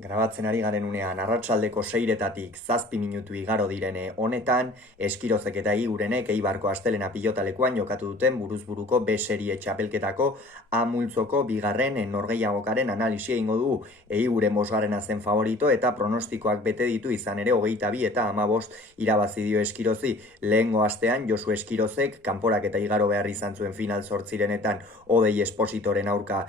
Grabatzen ari garen unean, arratsaldeko 6 minutu igaro direne honetan, Eskirozek eta Eigurenek Eibarko Astelena pilotalekuan jokatu duten buruzburuko B serie txapelketako A multzoko bigarren norgehiagokaren analisia egingo dugu. Eiguren bosgarrena zen favorito eta pronostikoak bete ditu, izan ere 22 eta 15 irabazi dio Eskirozi. Lehengo astean Josu Eskirozek kanporak eta igaro behar izan zuen final zortzirenetan Odei Espositoren aurka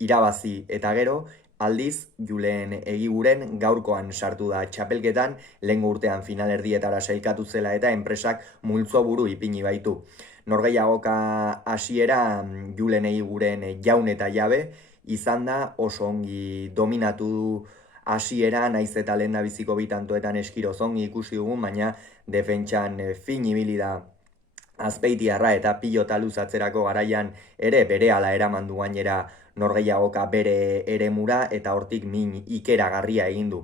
irabazi eta gero, aldiz, Julen Eiguren gaurkoan sartu da txapelketan, lehengo urtean finalerdietara sailkatu zela eta enpresak multzo buru ipini baitu. Norgehiagoka hasiera Julen Eiguren jaun eta jabe izan da, oso ongi dominatu du hasiera, naiz eta lehendabiziko bi tantoetan Eskiroz ongi ikusi dugun, baina defentsan fin ibili da Azpeitiarra eta pilota luzatzerako garaian ere berehala eraman du gainera norgehiagoka bere eremura eta hortik min ikeragarria egin du.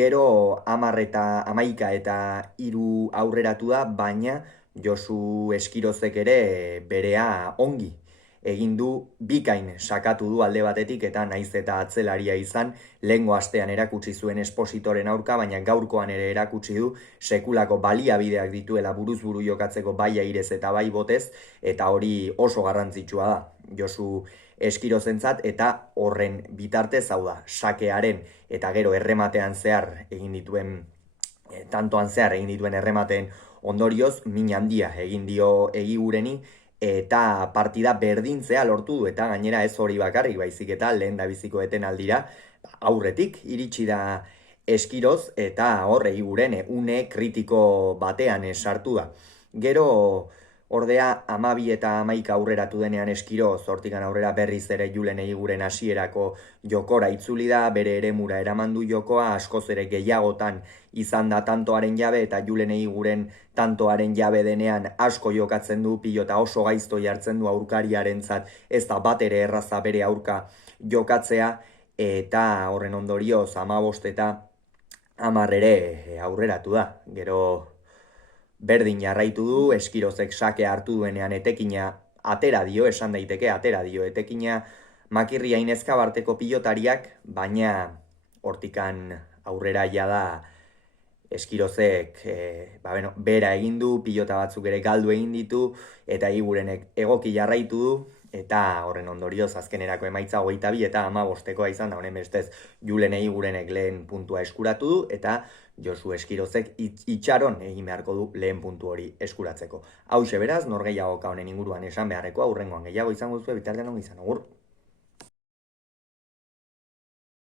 Gero 10 eta 11 eta 3 aurreratu da, baina Josu Eskirozek ere berea ongi egin du, bikain sakatu du alde batetik eta naiz eta atzelaria izan, lehengo astean erakutsi zuen Espositoren aurka, baina gaurkoan ere erakutsi du sekulako baliabideak dituela buruz-buru jokatzeko bai airez eta bai botez, eta hori oso garrantzitsua da Josu Eskirozentzat, eta horren bitartez, hau da, sakearen eta gero errematean zehar egin dituen tantoan zehar egin dituen erremateen ondorioz min handia egin dio Eigureni, eta partida berdintzea lortu du, eta gainera ez hori bakarrik, baizik eta lehendabiziko etenaldira aurretik iritsi da Eskiroz, eta hor Eiguren une kritiko batean sartu da. Gero ordea 12 eta 11 aurreratu denean Eskiroz, hortikan aurrera berriz ere Julen Eiguren hasierako jokora itzuli da, bere eremura eramandu jokoa, askoz ere gehiagotan izan da tantoaren jabe, eta Julen Eiguren tantoaren jabe denean asko jokatzen du, pilota oso gaizto jartzen du aurkariarentzat, ez da bat ere erraza bere aurka jokatzea, eta horren ondorioz 15 eta 10 ere aurreratu da. Gero berdin jarraitu du, Eskirozek sakea hartu duenean etekina atera dio, esan daiteke atera dio etekina Makirria Inezkabarteko pilotariak, baina hortikan aurrera da Eskirozek bera egin du, pilota batzuk ere galdu egin ditu, eta Eigurenek egoki jarraitu du, eta horren ondorioz azkenerako emaitza 22 eta 15 izan da, honen bestez Julen Eigurenek lehen puntua eskuratu du, eta Josu Eskirozek itxaron egin beharko du lehen puntu hori eskuratzeko. Hauxe beraz, norgehiagoka honen inguruan esan beharrekoa, hurrengoan gehiago izango zuen, bitartean ongi izan, agur!